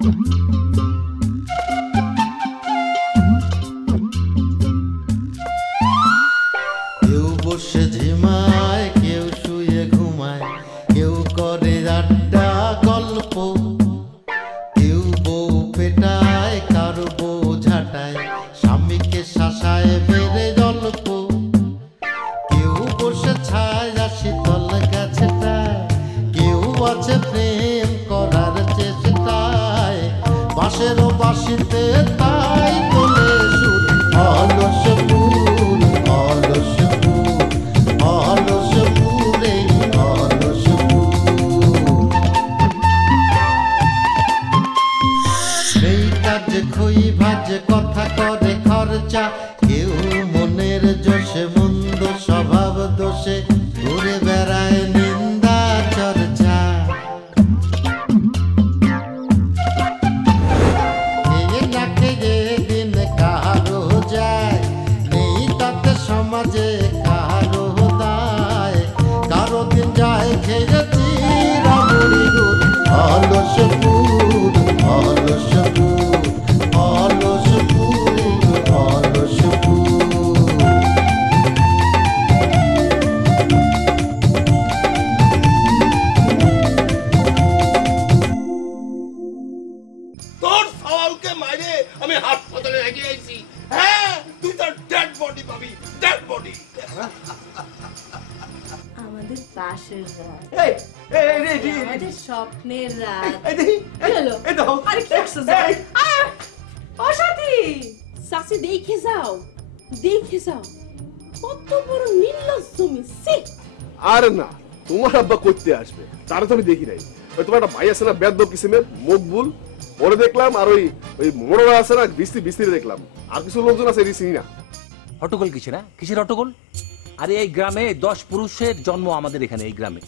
কেউ বসে ঝিমায়, কেউ শুয়ে ঘুমায়, কেউ করে আড্ডা গল্প, কেউ বউ পেটায়, কারো বউ ঝাঁটায়, স্বামীকে শাসায় বেড়ে গল্প, কেউ বসে ছায় শীতল গাছটায়, কেউ আছে প্রেম করার চেষ্টায়, বাঁশেরও বাঁশিতে তাই তোলে সুর, অলস ফুল, অলস ফুল, অলস ফুল, এই অলস ফুল। নেই কাজে খই ভাজে, কথা করে খরচা, কেউ মনের জোশে মন্দ স্বভাব দোষে ঘুরে বেড়ায় নিন্দা চর্চা। দিন কারো যায়, নেই তাতে সমাজে কারো দায়, কারো দিন যায় খেয়েছি রামুড়ি গুড়, অলস ফুল, অলস ফুল, অলস ফুল, অলস ফুল। তোর সওয়ালকে মাইরে আমি হাসপাতালে রেখে আইছি। হ্যাঁ, তুই তোর ডেড বডি পাবি, ডেড বডি। আমাদের পাশের রাত, এই এই আমাদের স্বপ্নের রাত। এই দেখি, কি হলো? এই দাও। আরে কি করছিস? ও সাথী, সাসি দেখে যাও, দেখে যাও, কত বড় নির্লজ্জ মিছে। আর না, তোমার আব্বা করতে আসবে তারা তো আমি দেখি নাই। ওই তোমার একটা ভাই আছে না বেদ কিসিমের মকবুল, ওরে দেখলাম, আর ওই ওই মোড়া আছে না বিস্তি দেখলাম, আর কিছু লোকজন আছে চিনি না। হট্টগোল কিসের? না কিসের হট্টগোল? আরে এই গ্রামে 10 পুরুষের জন্ম আমাদের এখানে এই গ্রামে,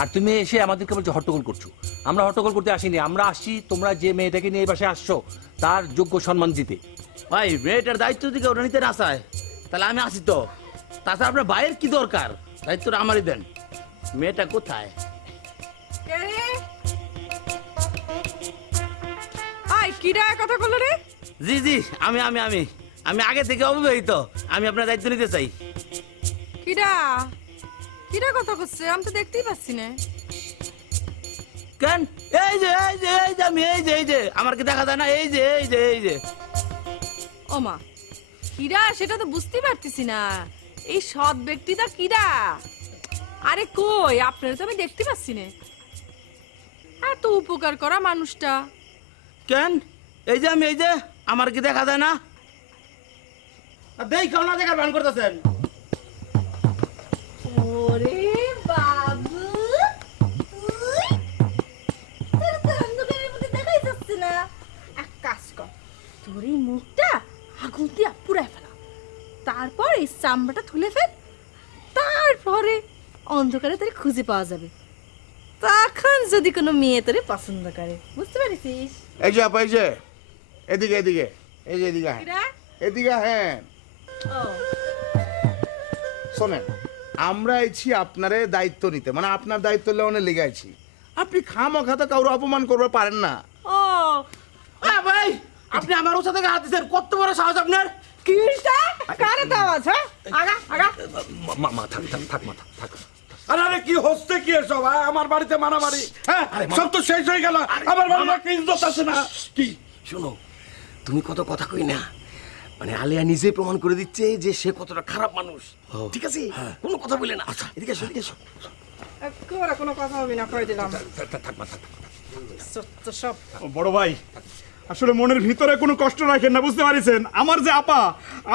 আর তুমি এসে আমাদেরকে বলছো হট্টগোল করছো। আমরা হট্টগোল করতে আসিনি, আমরা আসছি তোমরা যে মেয়েটাকে নিয়ে এই বাসায় আসছো তার যোগ্য সম্মান দিতে। ভাই মেয়েটার দায়িত্ব দিকে ওরা নিতে না চায়, তাহলে আমি আসি তো। তাছাড়া আপনার ভাইয়ের কি দরকার? দায়িত্বটা আমারই দেন। মেয়েটা কোথায়? কিরা কথা বললো রে? জি জি, আমি আমি আমি আমি আগে থেকে অবিবাহিত, আমি আপনার দায়িত্ব নিতে চাই। কিরা কিরা কথা করছে? আমি তো দেখতেই পাচ্ছি না। কেন? এই যে এই যে এই যে আমি এই যে আমার কি দেখা যায় না? এই যে এই যে এই যে ও মা, কিরা সেটা তো বুঝতে পারতেছি না। এই সৎ ব্যক্তিটা কিরা? আরে কই, আপনারা তো আমি দেখতে পাচ্ছি না। এত উপকার করা মানুষটা। কেন? এই যে আমি এই যে আমার কি দেখা যায় না? দেখাও না, দেখার ভান করতেছেন। ওরে বাবু, তুই তোর তো অন্ধকারের মধ্যে দেখাই যাচ্ছে না। এক কাজ কর, তোর এই মুখটা আগুন দিয়ে পুড়ায় ফেলা, তারপর এই চামড়াটা তুলে ফেল, তারপরে অন্ধকারে তোরে খুঁজে পাওয়া যাবে। তখন যদি কোনো মেয়ে তোরে পছন্দ করে, বুঝতে পারছিস? এই যে আপা, এই যে এদিকে এদিকে, এই যে এদিকে, এদিকে। হ্যাঁ ও শোনেন, আমরা আইছি আপনারে দায়িত্ব নিতে, মানে আপনার দায়িত্ব লেওনে লেগে আইছি। আপনি খামাখা তো কারো অপমান করতে পারেন না। ও ভাই, আপনি আমার সাথে হাত দিচ্ছেন, কত বড় সাহস আপনার! কিটা কারে আওয়াজ? হ্যাঁ, আগা আগা। মা থাক থাক থাক, মা থাক। আরে কি হচ্ছে কি এসব? আমার বাড়িতে মারামারি, হ্যাঁ সব তো শেষ হয়ে গেল। আমার বাড়িতে ইজ্জত আছে না? কি শোনো, তুমি কত কথা কই না, মানে আলিয়া নিজে প্রমাণ করে দিচ্ছে যে সে কতটা খারাপ মানুষ। ঠিক আছে, কোনো কথা বলে না। আচ্ছা এদিকে এসো, এদিকে এসো। কোনো কথা হবে না, করে দিলাম। সব বড় ভাই, আসলে মনের ভিতরে কোনো কষ্ট রাখেন না, বুঝতে পারছেন? আমার যে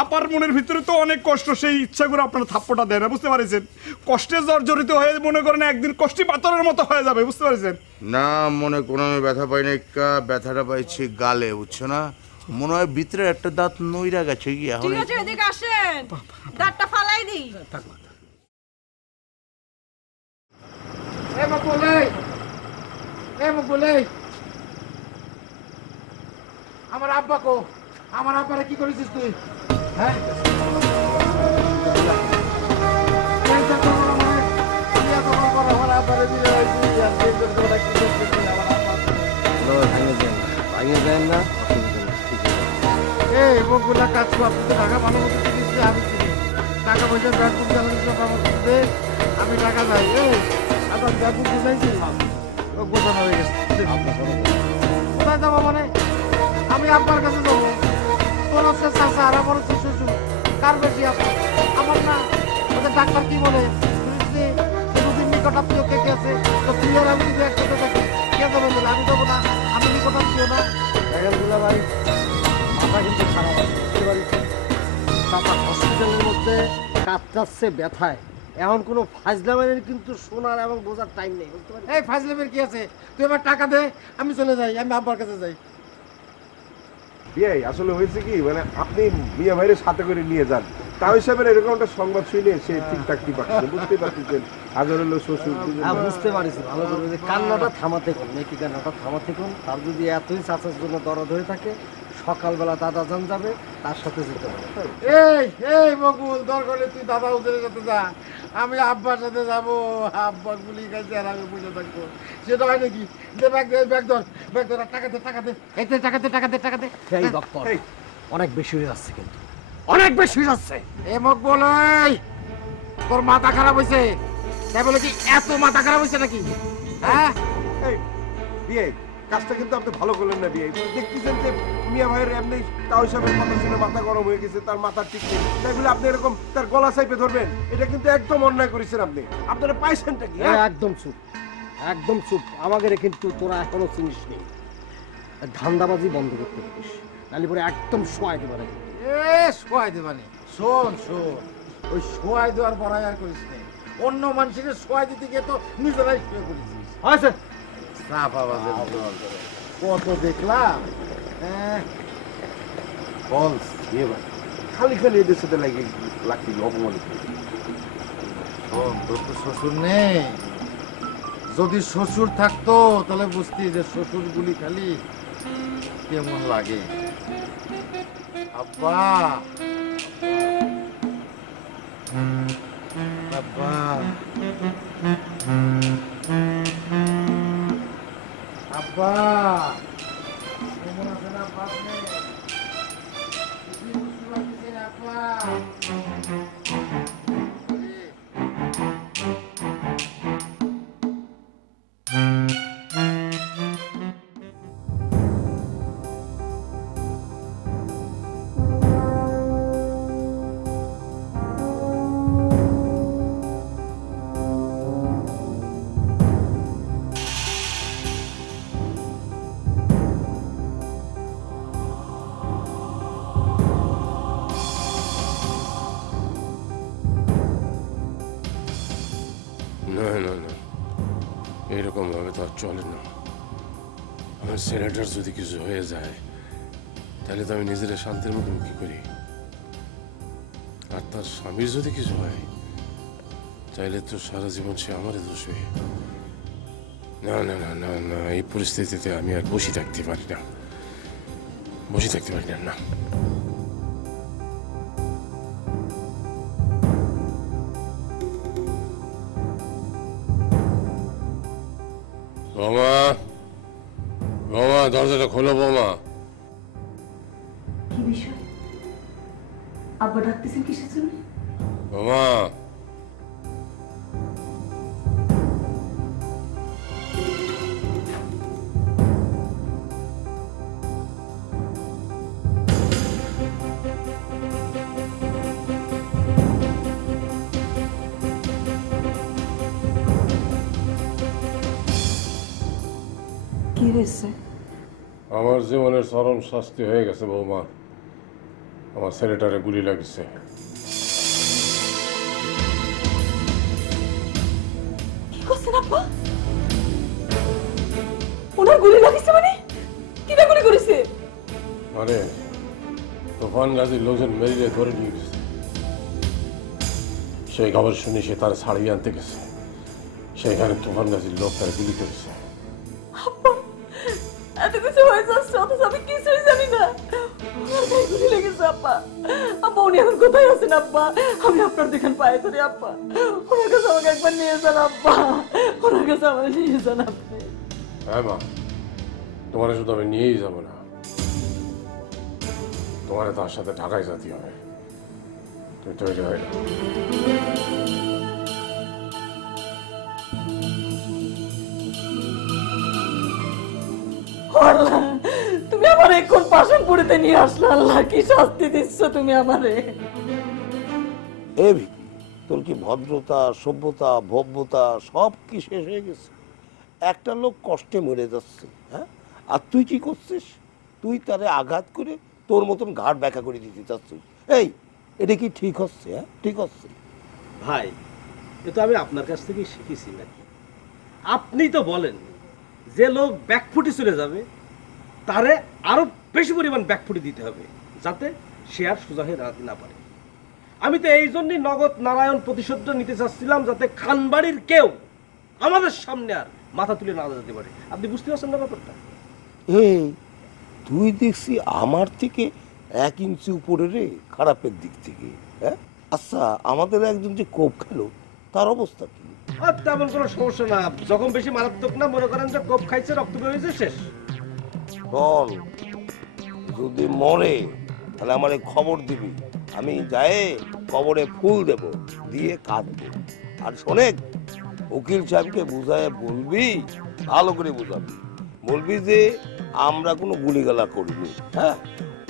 আপার মনের ভিতরে তো অনেক কষ্ট, সেই ইচ্ছা করে আপনার থাপ্পটা দেয় না, বুঝতে পারছেন? কষ্টে জর্জরিত হয়ে মনে করেন একদিন কষ্টি পাথরের মতো হয়ে যাবে, বুঝতে পারছেন? না, মনে কোনো আমি ব্যথা পাই না, ব্যথাটা পাইছি গালে, বুঝছো না? মনে হয় ভিতরে একটা দাঁত নইরা গেছে কি। এখন ঠিক আছে, এদিকে আসেন, দাঁতটা ফালাই দিই। আমার আব্বা কো, আমার আব্বারে কি করেছিস তুই? হ্যাঁ নিয়ে যায় না, অসুবিধা নেই, ঠিক আছে। এই বগুলা কাজ আপনি তো টাকা ভালো মতো দিচ্ছি, আমি চিনি টাকা পয়সা ব্যাগ বুক জ্বালানি সব আমার কাছে, আমি টাকা যাই। এই আপনার ব্যাগ বুক বুঝাইছি গোছানো হয়ে গেছে। কোথায় যাবো মানে? আমি আপনার কাছে যাবো। তোর হচ্ছে চাষা আর আমার হচ্ছে শ্বশুর, কার বেশি আপনার? আমার না। ওদের ডাক্তার কি বলে রুগীর নিকটাত্মীয় কে কে আছে, তো তুই আর আমি যদি একসাথে থাকি কে যাবে বলে? আমি যাবো না, আমি নিকটাত্মীয় না। দেখেন দুলা ভাই, মাথা কিন্তু খারাপ আছে, বুঝতে পারছেন? চাচা হসপিটালের মধ্যে কাঁপতাছে ব্যথায়, এখন কোনো ফাজলামের কিন্তু শোনার এবং বোঝার টাইম নেই, বুঝতে পারছেন? এই ফাজলামের কি আছে? তুই এবার টাকা দে, আমি চলে যাই, আমি আব্বার কাছে যাই। বিয়ে আসলে হয়েছে কি, মানে আপনি মিয়া ভাইয়ের সাথে করে নিয়ে যান, তাও হিসাবে এরকম একটা সংবাদ শুনে সে ঠিকঠাক কি পাচ্ছে, বুঝতে পারতেছেন? হাজার হলো শ্বশুর, বুঝতে পারছি ভালো করে, যে কান্নাটা থামাতে কোন, মেকি কান্নাটা থামাতে কোন। তার যদি এতই চাচার জন্য দরদ হয়ে থাকে, সকালবেলা দাদা যান যাবে, তার সাথে যেতে হবে। এই এই বকুল, দরকার হলে তুই দাদা উজের সাথে যা, আমি আব্বার সাথে যাবো। আব্বা গুলি খাইছে আর আমি বুঝে থাকবো, সেটা হয় নাকি? দে ব্যাগ দে, ব্যাগ ধর, ব্যাগ ধর, টাকা দে, টাকা দে, এই দে, টাকা দে, টাকা দে, টাকা দে। এই ডক্টর, অনেক বেশি হয়ে যাচ্ছে কিন্তু, অনেক বেশি হয়ে যাচ্ছে। এ মকবুল, এই তোর মাথা খারাপ হয়েছে তাই বলে কি এত মাথা খারাপ হয়েছে নাকি? হ্যাঁ এই বিয়ে কাজটা কিন্তু আপনি ভালো করলেন না। বিয়ে দেখতেছেন যে মিয়া ভাইয়ের এমনি তাও হিসাবের কথা শুনে মাথা গরম হয়ে গেছে, তার মাথা ঠিক নেই, তাই বলে আপনি এরকম তার গলা চাইপে ধরবেন, এটা কিন্তু একদম অন্যায় করেছেন আপনি। আপনারা পাইছেনটা কি? একদম চুপ, একদম চুপ। আমাদের কিন্তু তোরা এখনো চিনিস নেই, ধান্দাবাজি বন্ধ করতে পারিস, নাহলে পরে একদম শোয়াই দেবে না। এ শোয়াই দে মানে, শোন শোন, ওই শোয়াই দেওয়ার বড়াই আর করিস না। অন্য মানুষের শোয়াই দিতে গিয়ে তো নিজেরাই শুয়ে করেছিস। আচ্ছা, কত দেখলাম। বলস বিয়ে ভাই খালি খালি এদের সাথে লাগে লাগতে অপমানিত। শোন, তোর তো শ্বশুর নেই, যদি শ্বশুর থাকতো তাহলে বুঝতি যে শ্বশুর গুলি খালি কেমন লাগে। আব্বা, আব্বা, আব্বা, কেমন আছেন আব্বা? আপনি কি বুঝতে পারতেছেন আব্বা? না না না, এরকম ভাবে তো আর চলে না। আমার ছেলেটার যদি কিছু হয়ে যায় তাহলে তো আমি নিজের শান্তির মুখোমুখি করি, আর তার স্বামীর যদি কিছু হয় তাহলে তো সারা জীবন সে আমারই দোষে। না না না না না, এই পরিস্থিতিতে আমি আর বসে থাকতে পারি না, বসে থাকতে পারি না। না বৌমা, বৌমা, দরজাটা খোলো বৌমা। কি বিষয়? আব্বা ডাকতেছেন কিসের জন্য? বৌমা, কি হয়েছে? আমার জীবনের চরম শাস্তি হয়ে গেছে বৌমা, আমার ছেলেটারে গুলি লাগছে। কি করছেন আব্বা? ওনার গুলি লাগিছে মানে? কিটা গুলি করেছে? আরে তুফান গাজীর লোকজন মেরিয়ে ধরে নিয়ে গেছে, সেই খবর শুনে সে তার ছাড়িয়ে আনতে গেছে, সেইখানে তুফান গাজীর লোক তার গুলি করেছে। আব্বা, এত কিছু হয়ে যাচ্ছে অথচ আমি কিছুই জানি না। ওনার গায়ে গুলি লেগেছে আব্বা। আব্বা, উনি এখন কোথায় আছেন আব্বা? আমি আপনার দেখেন পায়ে ধরে আব্বা, ওনার কাছে আমাকে একবার নিয়ে যান আব্বা, ওনার কাছে আমার নিয়ে যান আপনি। হ্যাঁ মা, তোমার শুধু আমি নিয়েই যাবো না, তোমার তার সাথে ঢাকায় যেতে হবে। তুমি তৈরি হয়ে যাও। আল্লাহ, তুমি আমার এখন পাশন পুরিতে নিয়ে আসলে, আল্লাহ কি শাস্তি দিচ্ছ তুমি আমারে। এ ভিকি, তোর কি ভদ্রতা, সভ্যতা, ভব্যতা সব কি শেষ হয়ে গেছে? একটা লোক কষ্টে মরে যাচ্ছে, হ্যাঁ, আর তুই কি করছিস? তুই তারে আঘাত করে তোর মতন ঘাট ব্যাখ্যা করে দিতে চাচ্ছিস। এই, এটা কি ঠিক হচ্ছে? হ্যাঁ, ঠিক হচ্ছে? ভাই, এ তো আমি আপনার কাছ থেকেই শিখেছি নাকি। আপনি তো বলেন যে লোক ব্যাকফুটে চলে যাবে তারে আরো বেশি পরিমাণ ব্যাকফুটে দিতে হবে, যাতে সে আর সোজা হয়ে দাঁড়াতে না পারে। আমি তো এই জন্যই নগদ নারায়ণ প্রতিশোধটা নিতে চাচ্ছিলাম, যাতে খানবাড়ির কেউ আমাদের সামনে আর মাথা তুলে না যেতে পারে। আপনি বুঝতে পারছেন না ব্যাপারটা? এই, তুই দেখছি আমার থেকে 1 ইঞ্চি উপরে রে, খারাপের দিক থেকে। হ্যাঁ, আচ্ছা, আমাদের একজন যে কোপ খেলো, তার অবস্থা কি? আর তেমন কোনো সমস্যা না, যখন বেশি মারাত্মক না, মনে করেন যে কোপ খাইছে, রক্ত বেরিয়েছে, শেষ। শোন, যদি মরে তাহলে আমার খবর দিবি, আমি যাই কবরে ফুল দেব, দিয়ে কাঁদবো। আর শোনে, উকিল সাহেবকে বুঝায় বলবি, ভালো করে বুঝাবি, বলবি যে আমরা কোনো গুলিগালা করিনি, হ্যাঁ,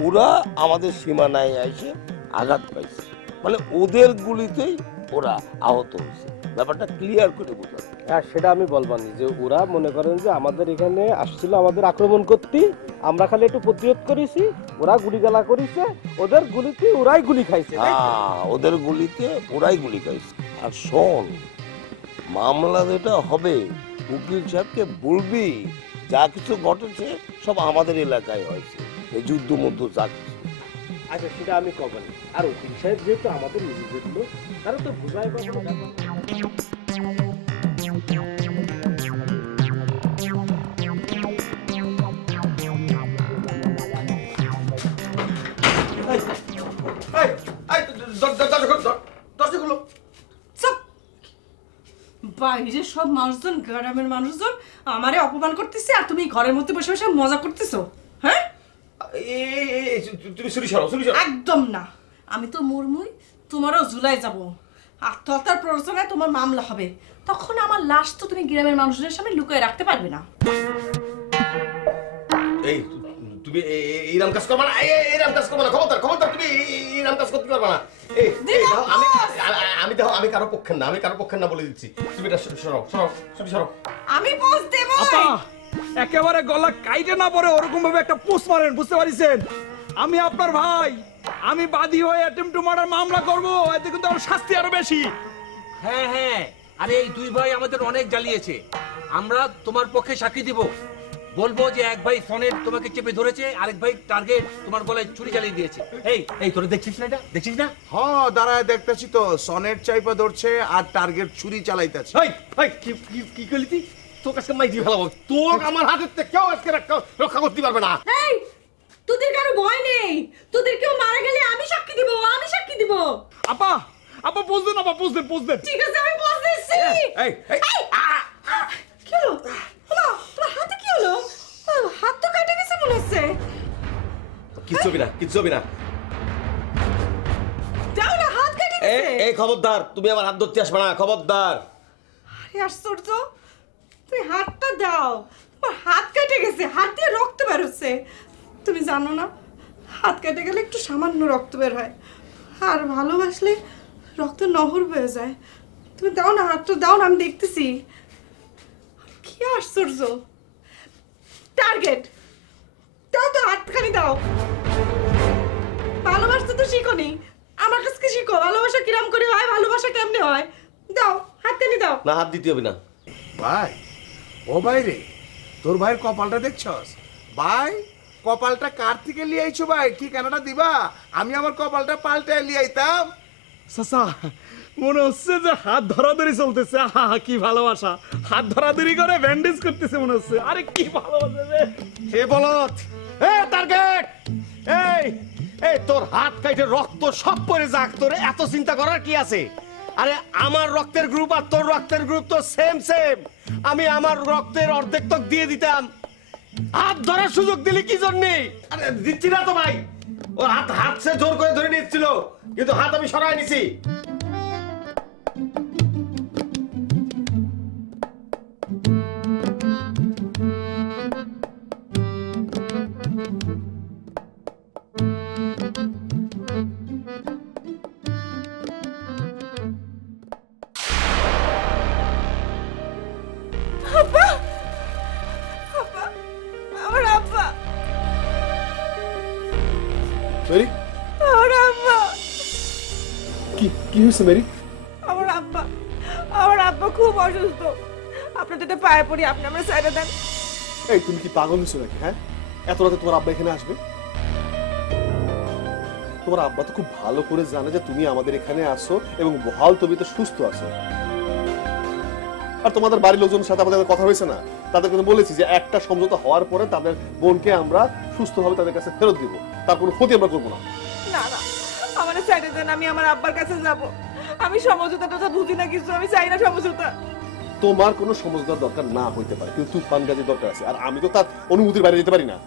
ওরা আমাদের সীমানায় এসে আঘাত পাইছে, মানে ওদের গুলিতেই ওরা আহত হয়েছে। ব্যাপারটা ক্লিয়ার করে বোঝাবি। হ্যাঁ, সেটা আমি বলবানি যে ওরা মনে করেন যে আমাদের এখানে আসছিল আমাদের আক্রমণ করতে, আমরা খালি একটু প্রতিরোধ করেছি, ওরা গুলিগালা করেছে, ওদের গুলিতে ওরাই গুলি খাইছে। হ্যাঁ, ওদের গুলিতে ওরাই গুলি খাইছে। আর শোন, মামলা যেটা হবে, উকিল সাহেবকে বলবি যা কিছু ঘটেছে সব আমাদের এলাকায় হয়েছে, এই যুদ্ধ মধ্য যা কিছু। আচ্ছা, সেটা আমি কবেন। আর উকিল সাহেব যেহেতু আমাদের নিজেদের লোক, তারা তো বুঝাই পাবো না। বাইরে সব মানুষজন, গ্রামের মানুষজন আমারে অপমান করতেছে, আর তুমি ঘরের মধ্যে বসে বসে মজা করতেছো। হ্যাঁ, তুমি সরি সরো, সরি সরো। একদম না, আমি তো মুরমুই, তোমারও জুলাই যাব, আত্মহত্যার প্ররোচনায় তোমার মামলা হবে, তখন আমার লাশ তো তুমি গ্রামের মানুষদের সামনে লুকিয়ে রাখতে পারবে না। এই তুমি এইরকম কাজ করবা না, এইরকম কাজ করবা না, খবরদার, খবরদার, তুমি এইরকম কাজ করতে পারবা না। আমি দেখো, আমি কারো পক্ষের না, আমি কারো পক্ষের না বলে দিচ্ছি। তুমি এটা সরো, সরো, সরি সরো। আমি পোস্ট দেব। আপা, একেবারে গলা কাইটে না পড়ে ওরকম ভাবে একটা পোস্ট মারেন, বুঝতে পারিছেন? আমি আপনার ভাই, আমি বাদী হয়ে অ্যাটেম্পট টু মার্ডার মামলা করব, এতে কিন্তু আমার শাস্তি আরো বেশি। হ্যাঁ হ্যাঁ, আরে এই দুই ভাই আমাদের অনেক জ্বালিয়েছে, আমরা তোমার পক্ষে সাক্ষী দিব, বলবো যে এক ভাই সনেট তোমাকে চেপে ধরেছে, আরেক ভাই টার্গেট তোমার গলায় ছুরি চালিয়ে দিয়েছে। এই এই তোরা দেখছিস না এটা, দেখছিস না? হ্যাঁ, দাঁড়ায় দেখতেছি তো, সনেট চাইপা ধরছে আর টার্গেট ছুরি চালাইতেছে। কি করলি তুই? তোর কাছে মাইজি ফেলাবো, তোর আমার হাতের থেকে কেউ আজকে রক্ষা করতে পারবে না। এই, তোদের কারো ভয় নেই? তোদের কেউ মারা গেলে আমি সাক্ষী দিব, আমি সাক্ষী দিব। আপা, আপা বুঝলেন, আপা বুঝলেন, বুঝলেন। ঠিক আছে, আমি বুঝতেছি। কি হলো? তোমার হাতে কি হলো? হাত তো কেটে গেছে মনে হচ্ছে। কিচ্ছু হবে না, কিচ্ছু হবে না। দাও না, হাত কেটে গেছে। এই খবরদার, তুমি আমার হাত ধরতে আসবে না, খবরদার। আরে আশ্চর্য, তুমি হাতটা দাও, তোমার হাত কেটে গেছে, হাত দিয়ে রক্ত বের হচ্ছে। তুমি জানো না, হাত কেটে গেলে একটু সামান্য রক্ত বের হয়, আর ভালোবাসলে রক্ত নহর বয়ে যায়। তুমি দাও না, হাতটা দাও না, আমি দেখতেছি। কি আশ্চর্য! টার্গেট দাও তো, হাতখানি দাও। ভালোবাসতে তো শিখোনি, আমার কাছে শিখো ভালোবাসা কিরম করে হয়, ভালোবাসা কেমনে হয়। দাও, হাতখানি দাও। না, হাত দিতে হবে না। ভাই, ও ভাই রে, তোর ভাইয়ের কপালটা দেখছস? ভাই, কপালটা কার থেকে লিয়ে আইছো ভাই? ঠিকানাটা দিবা, আমি আমার কপালটা পাল্টায় লিয়ে আইতাম। চাচা, মনে হচ্ছে যে হাত ধরাধরি চলতেছে। আহা, কি ভালোবাসা! হাত ধরাধরি করে ব্যান্ডেজ করতেছে মনে হচ্ছে। আরে কি ভালোবাসা রে! হে বলত, এ টার্গেট, এই তোর হাত কাটে রক্ত সব পড়ে যাক, তোর এত চিন্তা করার কি আছে? আরে আমার রক্তের গ্রুপ আর তোর রক্তের গ্রুপ তো সেম সেম। আমি আমার রক্তের অর্ধেক তো দিয়ে দিতাম, হাত ধরার সুযোগ দিলি কি জন্যে? আরে দিচ্ছি না তো ভাই, ওর হাত হাত সে জোর করে ধরে নিচ্ছিল, কিন্তু হাত আমি সরাই নিছি। আমার আব্বা, মেরি আমার আব্বা, কি কি হয়েছে মেরি? আমার আব্বা খুব অসুস্থ। আপনাদের তো পায়ে পড়ি, আপনি আমরা সাইডে দেন। এই তুমি কি পাগল হয়েছো নাকি? হ্যাঁ, এত রাতে তোমার আব্বা এখানে আসবে? তোমার আব্বা তো খুব ভালো করে জানে যে তুমি আমাদের এখানে আসো এবং বহাল তুমি তো সুস্থ আছো। আর তোমাদের বাড়ির লোকজনের সাথে আমাদের কথা হয়েছে না? তাদেরকে তো বলেছি যে একটা সমঝোতা হওয়ার পরে তাদের বোনকে আমরা সুস্থভাবে তাদের কাছে ফেরত দিব, তার কোনো ক্ষতি আমরা করবো না। না না, আমার সাইডে দেন, আমি আমার আব্বার কাছে যাব। আমি সমঝোতাটা বুঝি না কিছু, আমি চাই না সমঝোতা। তোমার কোনো সমঝোতার দরকার না হইতে পারে, কিন্তু তুফান গাজীর দরকার আছে, আর আমি তো তার অনুমতির বাইরে যেতে পারি না।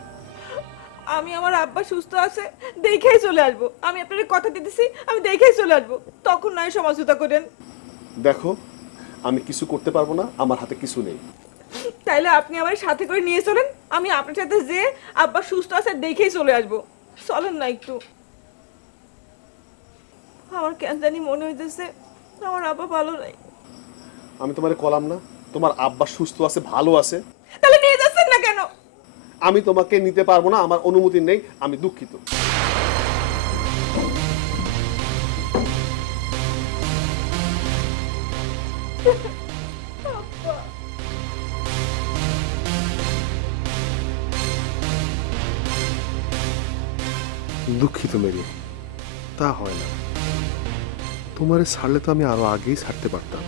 আমি আমার আব্বা সুস্থ আছে দেখেই চলে আসবো। আমি আপনাদের কথা দিতেছি, আমি দেখেই চলে আসবো, তখন নয় সমঝোতা করেন। দেখো, আমি কিছু করতে পারবো না, আমার হাতে কিছু নেই। তাইলে আপনি আমার সাথে করে নিয়ে চলেন, আমি আপনার সাথে যে আব্বা সুস্থ আছে দেখেই চলে আসবো। চলেন না একটু। আমার কেন জানি মনে হইতেছে আমার আব্বা ভালো নাই। আমি তোমারে কলাম না তোমার আব্বা সুস্থ আছে, ভালো আছে? তাহলে নিয়ে যাচ্ছেন না কেন? আমি তোমাকে নিতে পারবো না, আমার অনুমতি নেই, আমি দুঃখিত। দুঃখিত মেরি, তা হয় না। তোমারে ছাড়লে তো আমি আরো আগেই ছাড়তে পারতাম।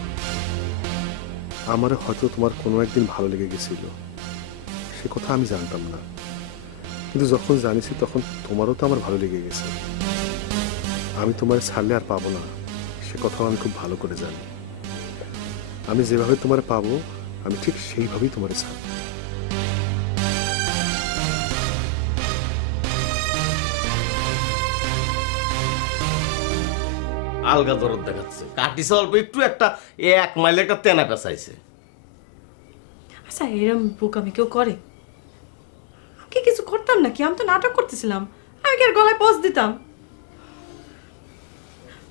আমার হয়তো তোমার কোনো একদিন ভালো লেগে গেছিল, সে কথা আমি জানতাম না, কিন্তু যখন জানিছি তখন তোমারও তো আমার ভালো লেগে গেছে। আমি তোমার ছাড়লে আর পাবো না, সে কথাও আমি খুব ভালো করে জানি। আমি যেভাবে তোমার পাবো আমি ঠিক সেইভাবেই তোমার ছাড়ব। আলগা দরদ দেখাচ্ছে, কাটিছে অল্প একটু, একটা 1 মাইল একটা তেনা পেঁচাইছে। আচ্ছা, এরম বোকামি কেউ করে? আমি কিছু করতাম নাকি? আমি তো নাটক করতেছিলাম, আমি কি আর গলায় পচ দিতাম?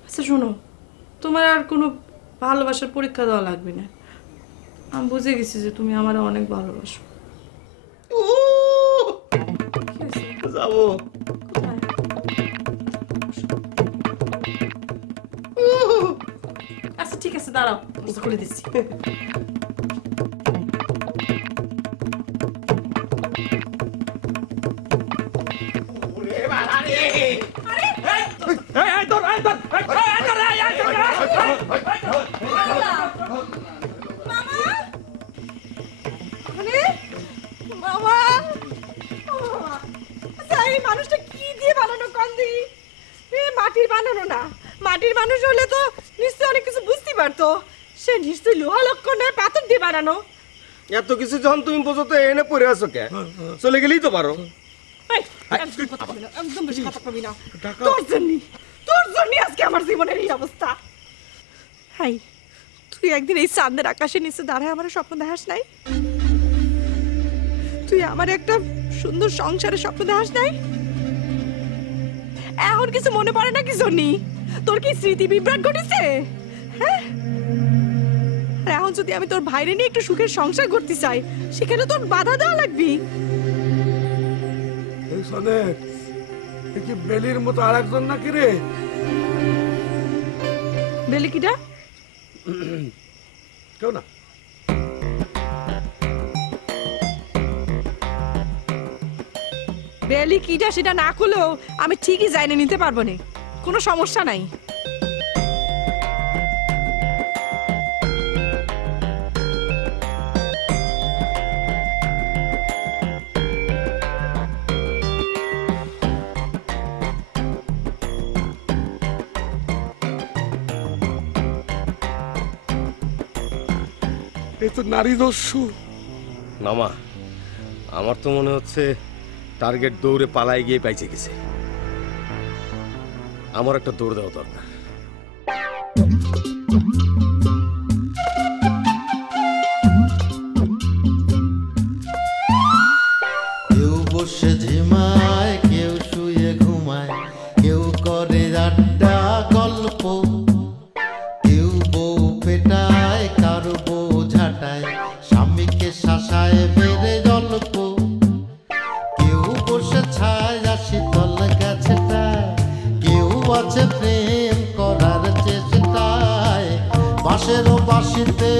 আচ্ছা শোনো, তোমার আর কোনো ভালোবাসার পরীক্ষা দেওয়া লাগবে না। আমি বুঝে গেছি যে তুমি আমার অনেক ভালোবাসো। যাবো আচ্ছা ঠিক আছে, দাঁড়াও, বুঝতে করে দিচ্ছি। মামা, আচ্ছা এই মানুষটা কি দিয়ে বানানো? কান্দি মাটির বানানো না, মাটির মানুষ হলে তো নিশ্চয়ই অনেক কিছু বুঝতে পারতো। সে নিশ্চয়ই লোহা লক্ষ্য নয়, পাথর দিয়ে বানানো। এত কিছু যখন তুমি বোঝো তো এনে পড়ে আছো কে? চলে গেলেই তো পারো। একদম বেশি কথা কবি না। তোর জন্য আজকে আমার জীবনের এই অবস্থা। হাই, তুই একদিন এই চাঁদের আকাশের নিচে দাঁড়ায় আমার স্বপ্ন দেখাস নাই? তুই আমার একটা সুন্দর সংসারের স্বপ্ন দেখাস নাই? এখন কিছু মনে পড়ে না? কি জন্যি? তোর কি স্মৃতি বিভ্রাট ঘটেছে? হ্যাঁ, আর এখন যদি আমি তোর ভাইরে নিয়ে একটু সুখের সংসার করতে চাই, সেখানে তোর বাধা দেওয়া লাগবি। বেলির মতো আর একজন নাকি রে? বেলি কিটা? কেউ না। বেলি কিটা সেটা না করলেও আমি ঠিকই জানি নিতে পারবো না, কোনো সমস্যা নাই। এই তো নারী দস্যু। মামা, আমার তো মনে হচ্ছে টার্গেট দৌড়ে পালায় গিয়ে পাইছে গেছে। আমার একটা দৌড় দেওয়া দরকার। কেউ বসে ঝিমায়, কেউ শুয়ে ঘুমায়, কেউ করে আড্ডা গল্প, কেউ বউ পেটায়, কারো বউ ঝাঁটায়, স্বামীকে শাসায় মেরে গল্প, কেউ বসে ছায় শীতল গাছটায়, কেউ আছে প্রেম করার চেষ্টায়, বাঁশেরও বাঁশিতে